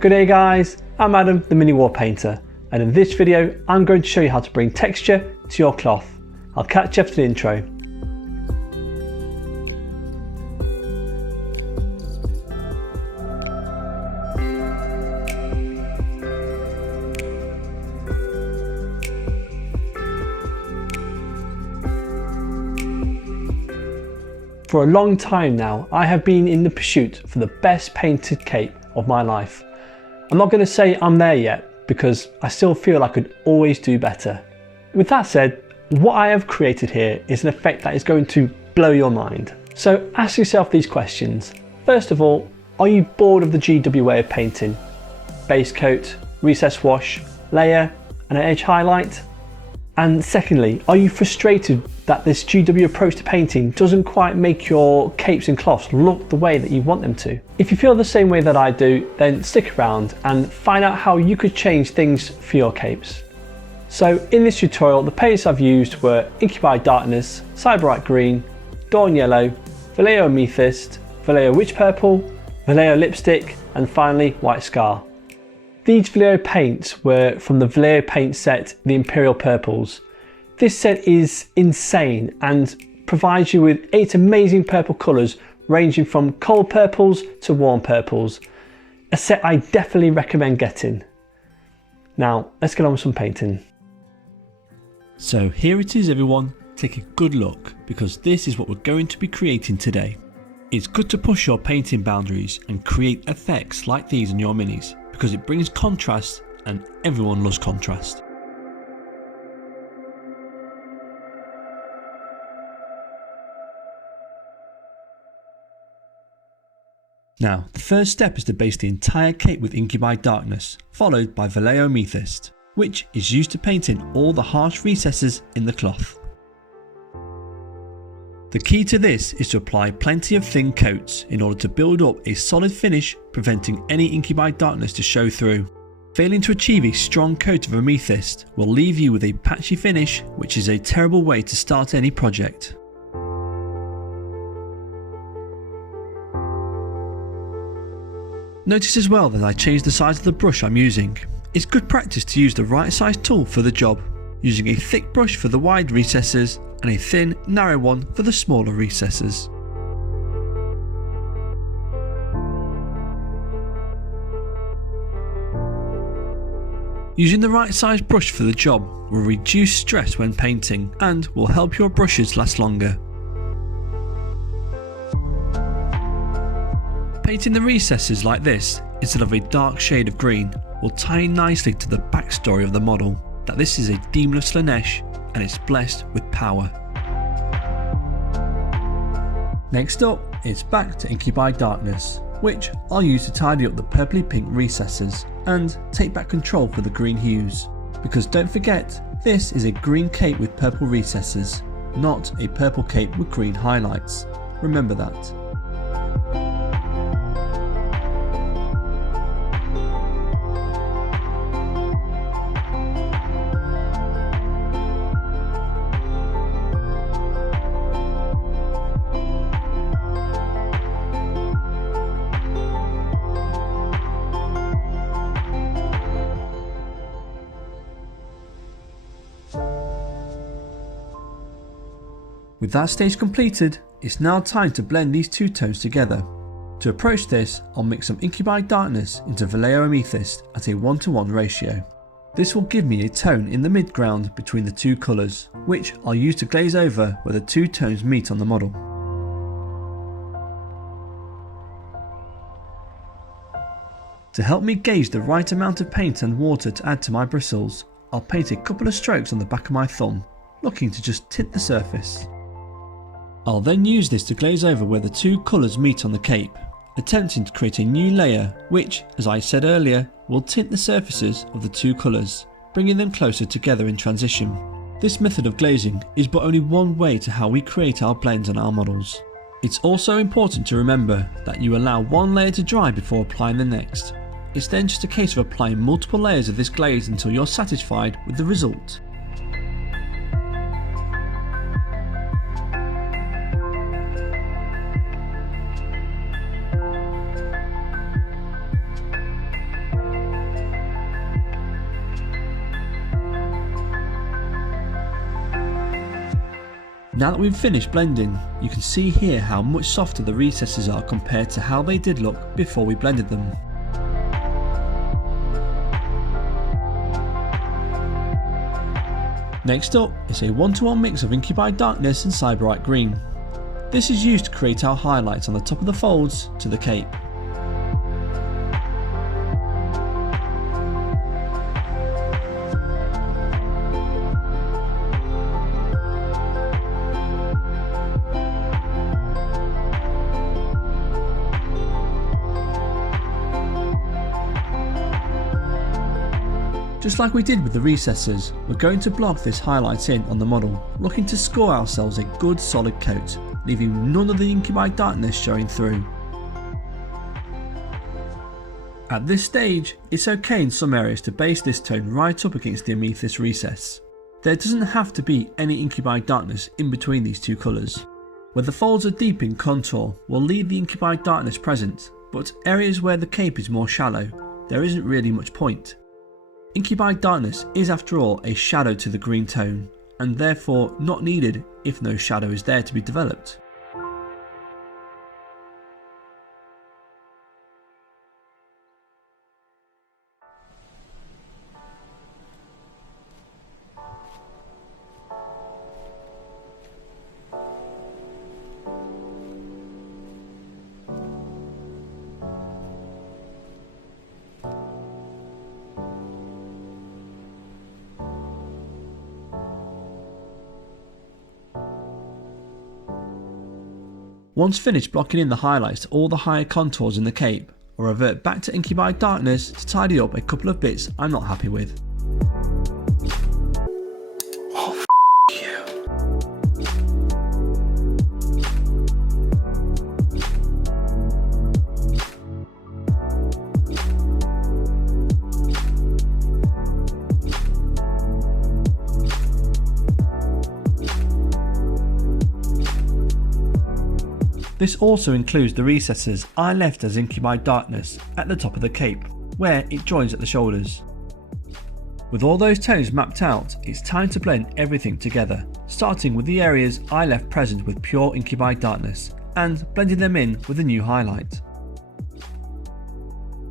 Good day guys, I'm Adam the Mini War Painter, and in this video I'm going to show you how to bring texture to your cloth. I'll catch you after the intro. For a long time now, I have been in the pursuit for the best painted cape of my life. I'm not going to say I'm there yet because I still feel I could always do better. With that said, what I have created here is an effect that is going to blow your mind. So ask yourself these questions. First of all, are you bored of the GW way of painting? Base coat, recess wash, layer and an edge highlight? And secondly, are you frustrated that this GW approach to painting doesn't quite make your capes and cloths look the way that you want them to? If you feel the same way that I do, then stick around and find out how you could change things for your capes. So in this tutorial, the paints I've used were Incubi Darkness, Cyberite Green, Dawn Yellow, Vallejo Amethyst, Vallejo Witch Purple, Vallejo Lipstick, and finally White Scar. These Vallejo paints were from the Vallejo paint set, the Imperial Purples. This set is insane and provides you with 8 amazing purple colours ranging from cold purples to warm purples. A set I definitely recommend getting. Now let's get on with some painting. So here it is everyone, take a good look because this is what we're going to be creating today. It's good to push your painting boundaries and create effects like these in your minis because it brings contrast and everyone loves contrast. Now, the first step is to base the entire cape with Incubi Darkness, followed by Vallejo Amethyst, which is used to paint in all the harsh recesses in the cloth. The key to this is to apply plenty of thin coats in order to build up a solid finish, preventing any Incubi Darkness to show through. Failing to achieve a strong coat of Amethyst will leave you with a patchy finish, which is a terrible way to start any project. Notice as well that I changed the size of the brush I'm using. It's good practice to use the right size tool for the job, using a thick brush for the wide recesses and a thin, narrow one for the smaller recesses. Using the right size brush for the job will reduce stress when painting and will help your brushes last longer. Painting the recesses like this instead of a dark shade of green will tie in nicely to the backstory of the model, that this is a Daemon of Slaanesh and it's blessed with power. Next up, it's back to Incubi Darkness, which I'll use to tidy up the purpley pink recesses and take back control for the green hues. Because don't forget, this is a green cape with purple recesses, not a purple cape with green highlights. Remember that. With that stage completed, it's now time to blend these two tones together. To approach this, I'll mix some Incubi Darkness into Vallejo Amethyst at a 1:1 ratio. This will give me a tone in the mid-ground between the two colours, which I'll use to glaze over where the two tones meet on the model. To help me gauge the right amount of paint and water to add to my bristles, I'll paint a couple of strokes on the back of my thumb, looking to just tint the surface. I'll then use this to glaze over where the two colours meet on the cape, attempting to create a new layer which, as I said earlier, will tint the surfaces of the two colours, bringing them closer together in transition. This method of glazing is but only one way to how we create our blends on our models. It's also important to remember that you allow one layer to dry before applying the next. It's then just a case of applying multiple layers of this glaze until you're satisfied with the result. Now that we've finished blending, you can see here how much softer the recesses are compared to how they did look before we blended them. Next up is a 1:1 mix of Incubi Darkness and Sybarite Green. This is used to create our highlights on the top of the folds to the cape. Just like we did with the recesses, we're going to block this highlight in on the model, looking to score ourselves a good solid coat, leaving none of the Incubi Darkness showing through. At this stage, it's okay in some areas to base this tone right up against the amethyst recess. There doesn't have to be any Incubi Darkness in between these two colours. Where the folds are deep in contour, we'll leave the Incubi Darkness present, but areas where the cape is more shallow, there isn't really much point. Incubi Darkness is after all a shadow to the green tone, and therefore not needed if no shadow is there to be developed. Once finished blocking in the highlights to all the higher contours in the cape, I'll revert back to Incubi Darkness to tidy up a couple of bits I'm not happy with. Oh, you. This also includes the recesses I left as Incubi Darkness at the top of the cape, where it joins at the shoulders. With all those tones mapped out, it's time to blend everything together, starting with the areas I left present with pure Incubi Darkness, and blending them in with a new highlight.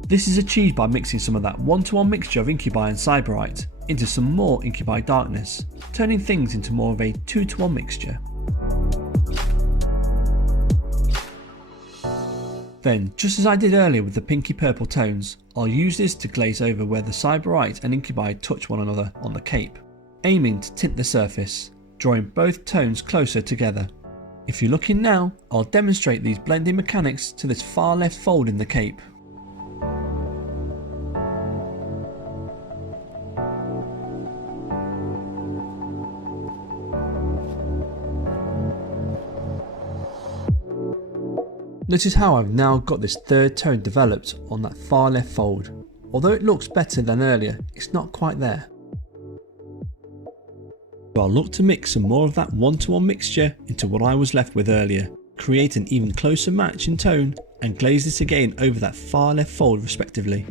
This is achieved by mixing some of that 1:1 mixture of Incubi and Sybarite into some more Incubi Darkness, turning things into more of a 2:1 mixture. Then, just as I did earlier with the pinky purple tones, I'll use this to glaze over where the Sybarite and Incubi touch one another on the cape, aiming to tint the surface, drawing both tones closer together. If you're looking now, I'll demonstrate these blending mechanics to this far left fold in the cape. Notice how I've now got this third tone developed on that far left fold. Although it looks better than earlier, it's not quite there. So I'll look to mix some more of that 1:1 mixture into what I was left with earlier, create an even closer match in tone, and glaze this again over that far left fold respectively.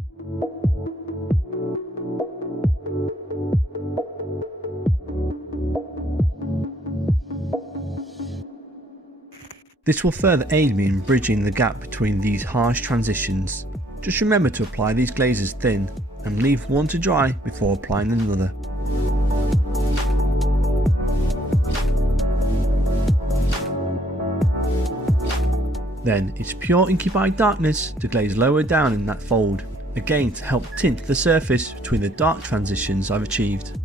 This will further aid me in bridging the gap between these harsh transitions. Just remember to apply these glazes thin and leave one to dry before applying another. Then it's pure inky by darkness to glaze lower down in that fold, again to help tint the surface between the dark transitions I've achieved.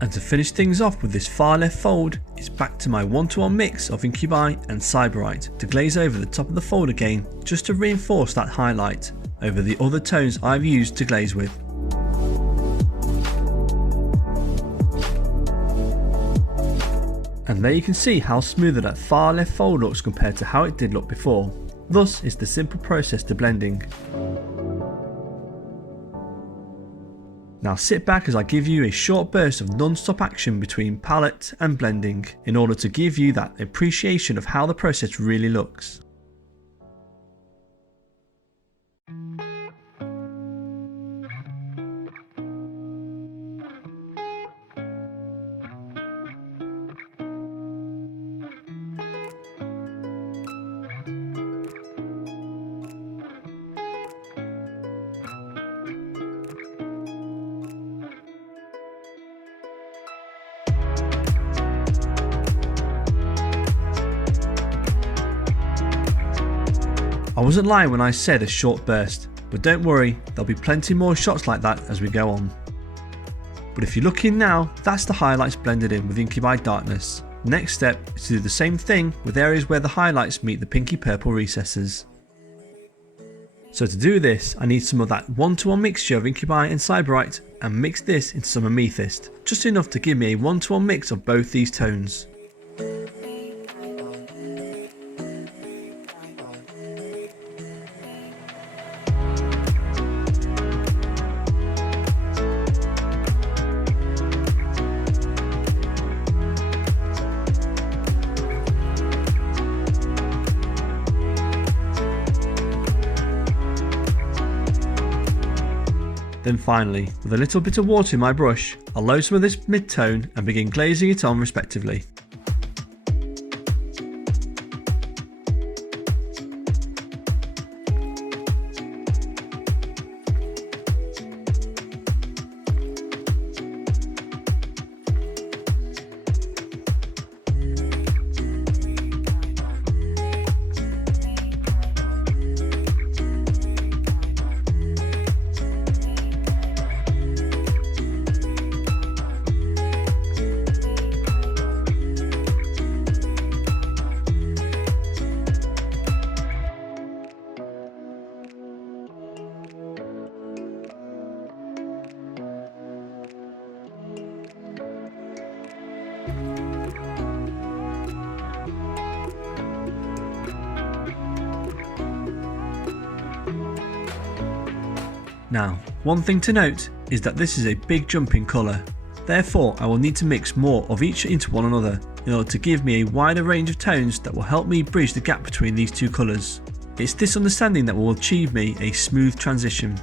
And to finish things off with this far left fold, it's back to my 1-to-1 mix of Incubi and Sybarite to glaze over the top of the fold again, just to reinforce that highlight over the other tones I've used to glaze with. And there you can see how smoother that far left fold looks compared to how it did look before. Thus is the simple process to blending. Now sit back as I give you a short burst of non-stop action between palette and blending in order to give you that appreciation of how the process really looks. I wasn't lying when I said a short burst, but don't worry, there'll be plenty more shots like that as we go on. But if you're looking now, that's the highlights blended in with Inky by Darkness. Next step is to do the same thing with areas where the highlights meet the pinky purple recesses. So to do this, I need some of that 1-to-1 mixture of Incubi and Sybarite and mix this into some Amethyst, just enough to give me a 1-to-1 mix of both these tones. Then finally, with a little bit of water in my brush, I'll load some of this mid-tone and begin glazing it on respectively. Now, one thing to note is that this is a big jump in colour, therefore I will need to mix more of each into one another in order to give me a wider range of tones that will help me bridge the gap between these two colours. It's this understanding that will achieve me a smooth transition.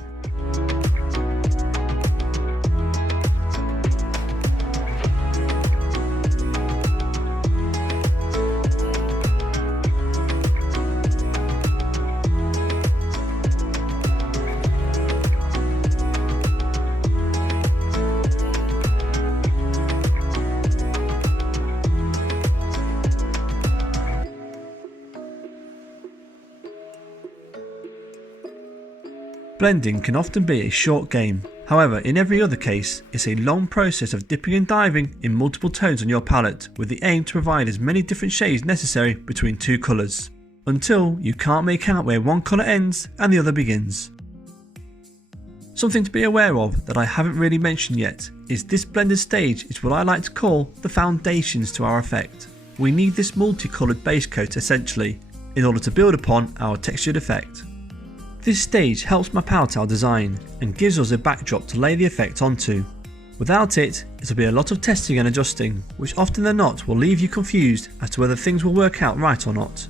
Blending can often be a short game, however in every other case it's a long process of dipping and diving in multiple tones on your palette with the aim to provide as many different shades necessary between two colours, until you can't make out where one colour ends and the other begins. Something to be aware of that I haven't really mentioned yet is this blended stage is what I like to call the foundations to our effect. We need this multicoloured base coat essentially in order to build upon our textured effect. This stage helps map out our design and gives us a backdrop to lay the effect onto. Without it, it'll be a lot of testing and adjusting, which often than not will leave you confused as to whether things will work out right or not.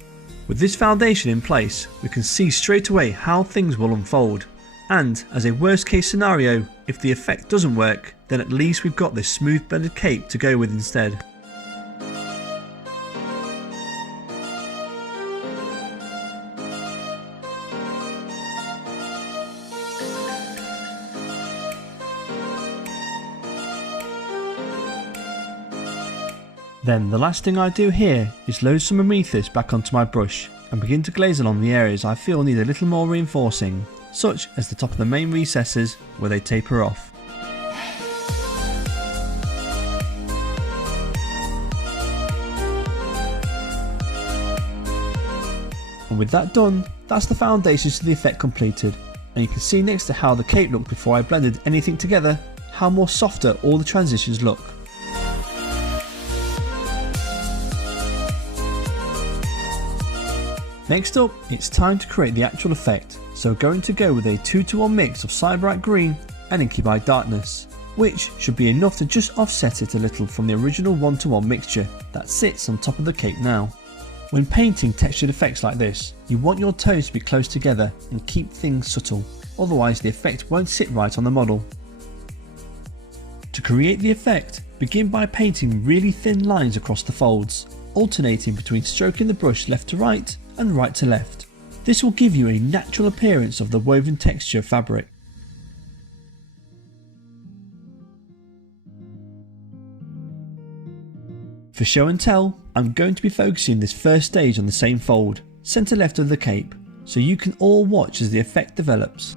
With this foundation in place, we can see straight away how things will unfold, And as a worst case scenario, if the effect doesn't work, then at least we've got this smooth blended cape to go with instead. Then the last thing I do here is load some Amethyst back onto my brush and begin to glaze along the areas I feel need a little more reinforcing, such as the top of the main recesses where they taper off. And with that done, that's the foundations to the effect completed, and you can see next to how the cape looked before I blended anything together, how more softer all the transitions look. Next up, it's time to create the actual effect, so we're going to go with a 2-to-1 mix of Cyberite Green and Inky by Darkness, which should be enough to just offset it a little from the original 1-to-1 mixture that sits on top of the cape now. When painting textured effects like this, you want your tones to be close together and keep things subtle, otherwise the effect won't sit right on the model. To create the effect, begin by painting really thin lines across the folds, alternating between stroking the brush left to right and right to left. This will give you a natural appearance of the woven texture fabric. For show and tell, I'm going to be focusing this first stage on the same fold, centre left of the cape, so you can all watch as the effect develops.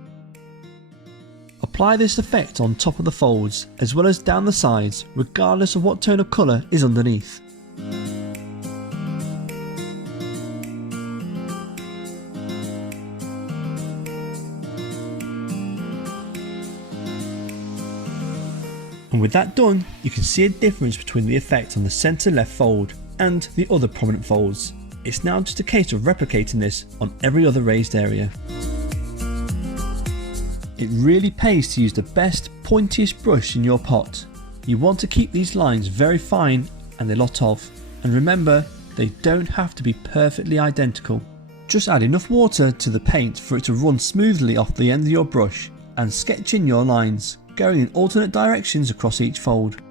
Apply this effect on top of the folds as well as down the sides, regardless of what tone of colour is underneath. And with that done, you can see a difference between the effect on the centre left fold and the other prominent folds. It's now just a case of replicating this on every other raised area. It really pays to use the best, pointiest brush in your pot. You want to keep these lines very fine and a lot of, and remember, they don't have to be perfectly identical. Just add enough water to the paint for it to run smoothly off the end of your brush and sketch in your lines, going in alternate directions across each fold.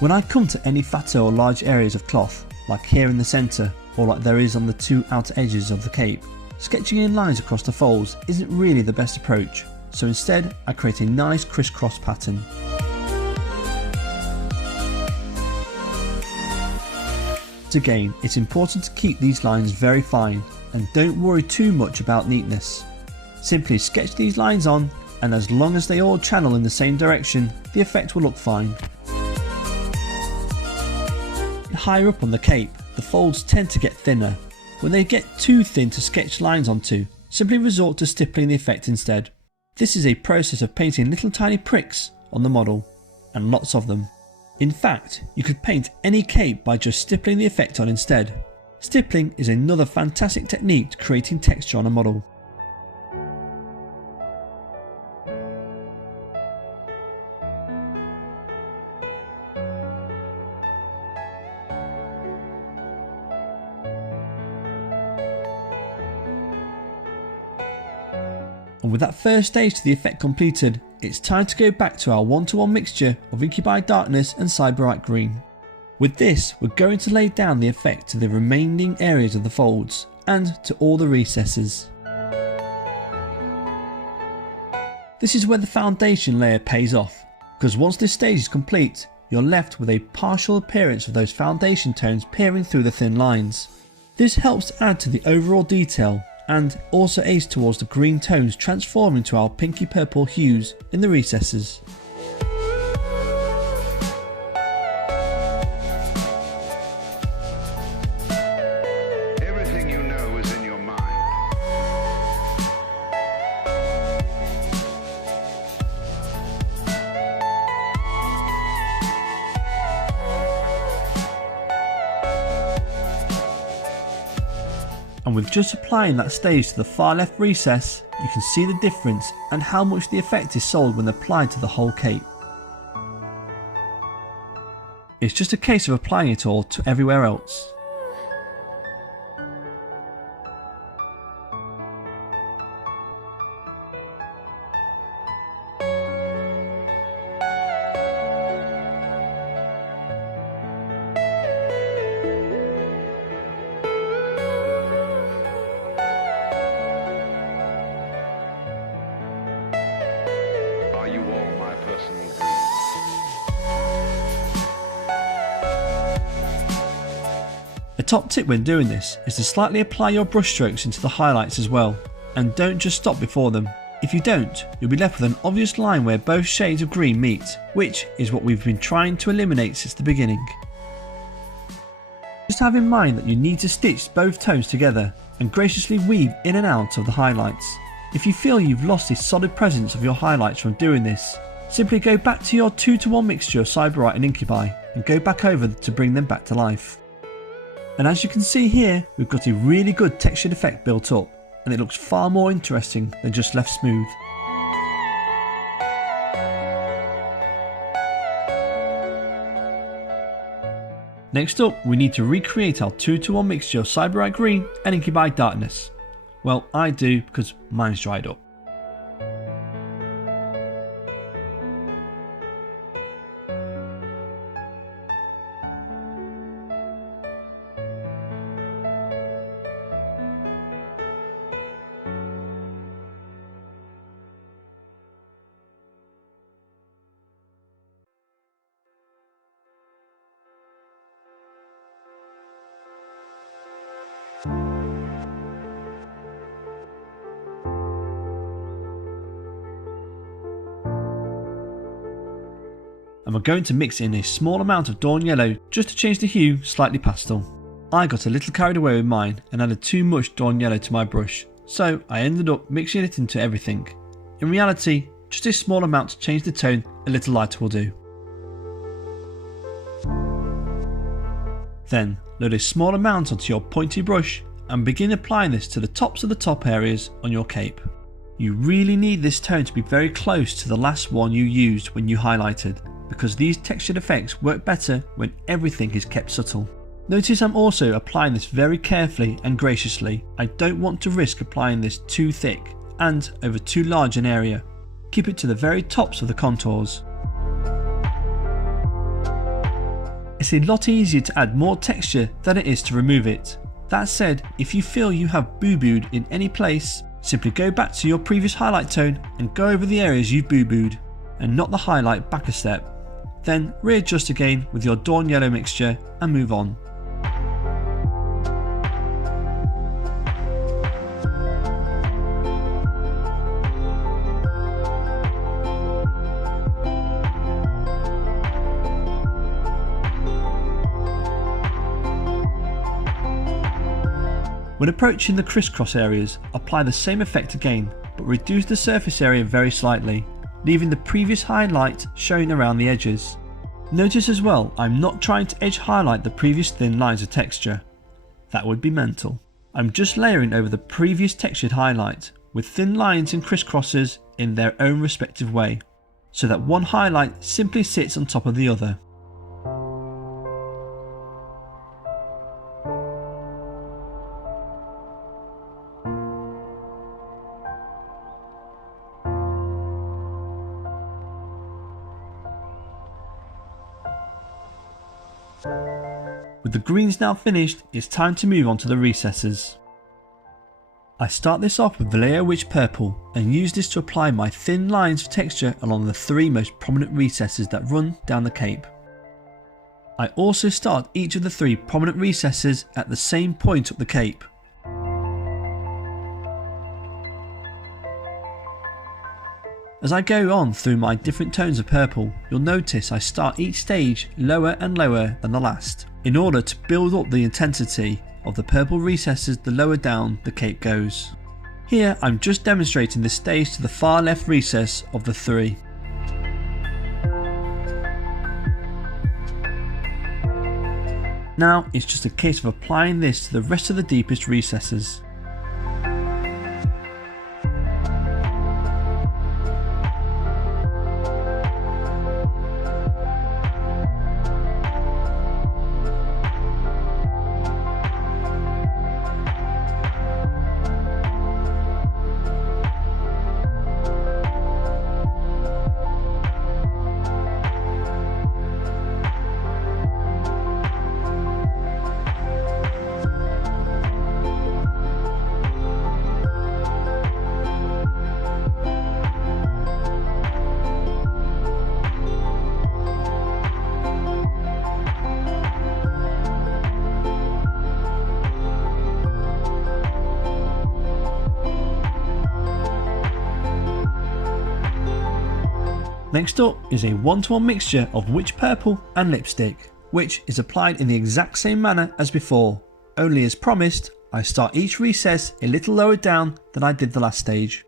When I come to any fatter or large areas of cloth, like here in the centre or like there is on the two outer edges of the cape, sketching in lines across the folds isn't really the best approach, so instead I create a nice crisscross pattern. Again, it's important to keep these lines very fine and don't worry too much about neatness. Simply sketch these lines on, and as long as they all channel in the same direction, the effect will look fine. Higher up on the cape, the folds tend to get thinner. When they get too thin to sketch lines onto, simply resort to stippling the effect instead. This is a process of painting little tiny pricks on the model, and lots of them. In fact, you could paint any cape by just stippling the effect on instead. Stippling is another fantastic technique to creating texture on a model. And with that first stage to the effect completed, it's time to go back to our 1-to-1 mixture of Inky by Darkness and Cyberite Green. With this, we're going to lay down the effect to the remaining areas of the folds and to all the recesses. This is where the foundation layer pays off, because once this stage is complete, you're left with a partial appearance of those foundation tones peering through the thin lines. This helps add to the overall detail and also aids towards the green tones transforming to our pinky purple hues in the recesses. Everything you know is in your mind. And with just applying that stage to the far left recess, you can see the difference and how much the effect is sold when applied to the whole cape. It's just a case of applying it all to everywhere else. Are you all my personal dreams? A top tip when doing this is to slightly apply your brush strokes into the highlights as well, and don't just stop before them. If you don't, you'll be left with an obvious line where both shades of green meet, which is what we've been trying to eliminate since the beginning. Just have in mind that you need to stitch both tones together and graciously weave in and out of the highlights. If you feel you've lost the solid presence of your highlights from doing this, simply go back to your 2:1 mixture of Cyberite and Incubi and go back over to bring them back to life. And as you can see here, we've got a really good textured effect built up, and it looks far more interesting than just left smooth. Next up, we need to recreate our 2:1 mixture of Cyberite Green and Incubi Darkness. Well, I do because mine's dried up. And we're going to mix in a small amount of Dawn Yellow just to change the hue slightly pastel. I got a little carried away with mine and added too much Dawn Yellow to my brush, so I ended up mixing it into everything. In reality, just a small amount to change the tone a little lighter will do. Then load a small amount onto your pointy brush and begin applying this to the tops of the top areas on your cape. You really need this tone to be very close to the last one you used when you highlighted, because these textured effects work better when everything is kept subtle. Notice I'm also applying this very carefully and graciously. I don't want to risk applying this too thick and over too large an area. Keep it to the very tops of the contours. It's a lot easier to add more texture than it is to remove it. That said, if you feel you have boo-booed in any place, simply go back to your previous highlight tone and go over the areas you've boo-booed and knock the highlight back a step. Then readjust again with your Dawn Yellow mixture and move on. When approaching the crisscross areas, apply the same effect again, but reduce the surface area very slightly, leaving the previous highlight showing around the edges. Notice as well, I'm not trying to edge highlight the previous thin lines of texture. That would be mental. I'm just layering over the previous textured highlight, with thin lines and crisscrosses in their own respective way, so that one highlight simply sits on top of the other. With the greens now finished, it's time to move on to the recesses. I start this off with Vallejo Witch Purple and use this to apply my thin lines of texture along the three most prominent recesses that run down the cape. I also start each of the three prominent recesses at the same point up the cape. As I go on through my different tones of purple, you'll notice I start each stage lower and lower than the last, in order to build up the intensity of the purple recesses the lower down the cape goes. Here I'm just demonstrating this stage to the far left recess of the 3. Now it's just a case of applying this to the rest of the deepest recesses. Next up is a 1-to-1 mixture of witch purple and lipstick, which is applied in the exact same manner as before, only as promised I start each recess a little lower down than I did the last stage.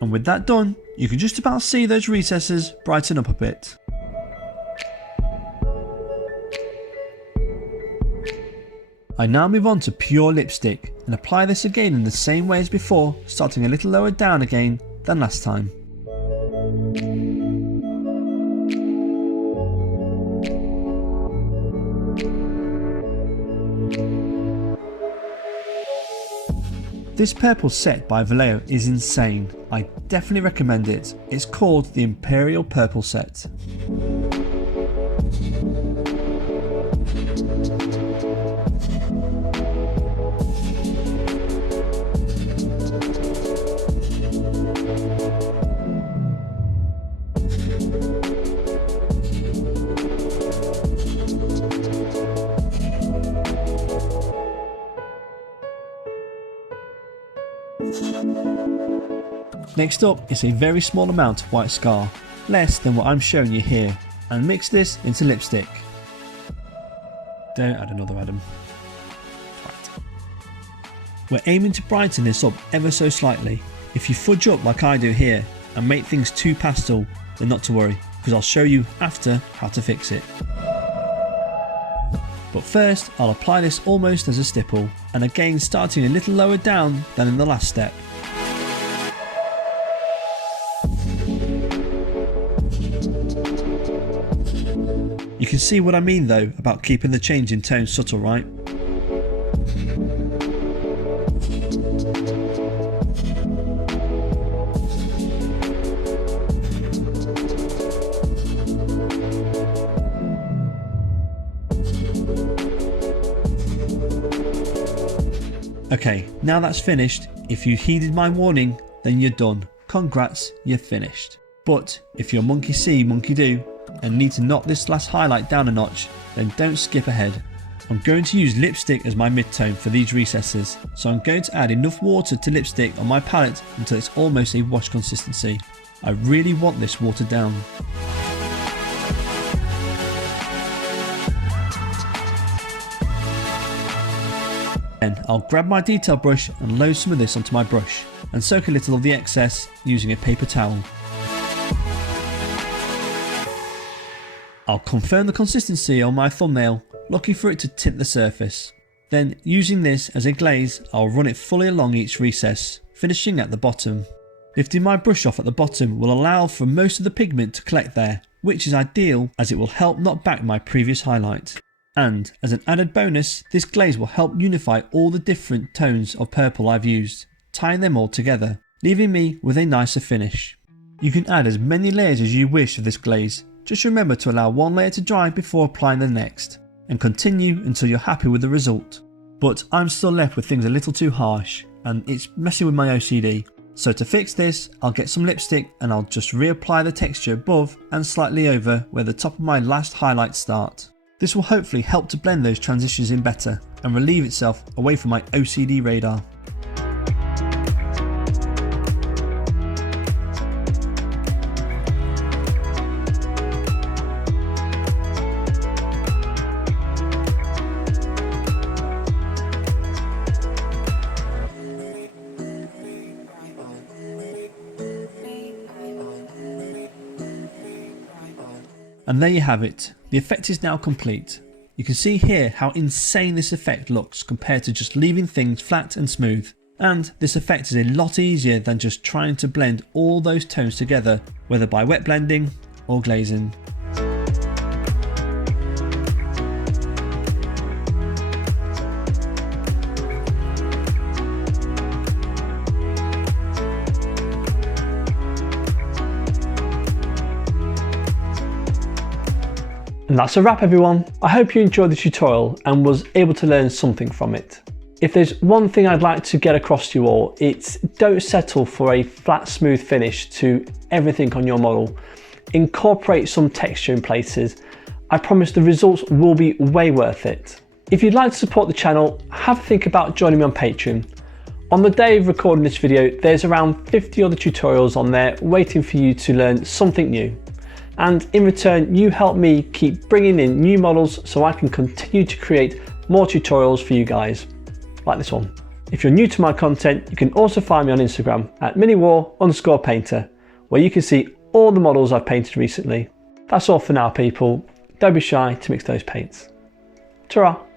And with that done, you can just about see those recesses brighten up a bit. I now move on to pure lipstick and apply this again in the same way as before, starting a little lower down again than last time. This purple set by Vallejo is insane. I definitely recommend it. It's called the Imperial Purple set. Next up is a very small amount of white scar, less than what I'm showing you here, and mix this into lipstick. Don't add another Adam. Right. We're aiming to brighten this up ever so slightly. If you fudge up like I do here and make things too pastel, then not to worry, because I'll show you after how to fix it. But first I'll apply this almost as a stipple, and again starting a little lower down than in the last step. You can see what I mean though about keeping the change in tone subtle, right? Okay, now that's finished. If you heeded my warning, then you're done. Congrats, you're finished. But if you're monkey see, monkey do, and need to knock this last highlight down a notch, then don't skip ahead. I'm going to use lipstick as my mid-tone for these recesses, so I'm going to add enough water to lipstick on my palette until it's almost a wash consistency. I really want this watered down. Then I'll grab my detail brush and load some of this onto my brush, and soak a little of the excess using a paper towel. I'll confirm the consistency on my thumbnail, looking for it to tint the surface. Then using this as a glaze, I'll run it fully along each recess, finishing at the bottom. Lifting my brush off at the bottom will allow for most of the pigment to collect there, which is ideal as it will help knock back my previous highlight. And as an added bonus, this glaze will help unify all the different tones of purple I've used, tying them all together, leaving me with a nicer finish. You can add as many layers as you wish of this glaze, just remember to allow one layer to dry before applying the next, and continue until you're happy with the result. But I'm still left with things a little too harsh, and it's messing with my OCD. So to fix this, I'll get some lipstick and I'll just reapply the texture above and slightly over where the top of my last highlights start. This will hopefully help to blend those transitions in better and relieve itself away from my OCD radar. And there you have it, the effect is now complete. You can see here how insane this effect looks compared to just leaving things flat and smooth. And this effect is a lot easier than just trying to blend all those tones together, whether by wet blending or glazing. And that's a wrap everyone. I hope you enjoyed the tutorial and was able to learn something from it. If there's one thing I'd like to get across to you all, it's don't settle for a flat smooth finish to everything on your model. Incorporate some texture in places. I promise the results will be way worth it. If you'd like to support the channel, have a think about joining me on Patreon. On the day of recording this video, there's around 50 other tutorials on there waiting for you to learn something new. And in return, you help me keep bringing in new models so I can continue to create more tutorials for you guys, like this one. If you're new to my content, you can also find me on Instagram at miniwar_painter, where you can see all the models I've painted recently. That's all for now, people. Don't be shy to mix those paints. Ta-ra!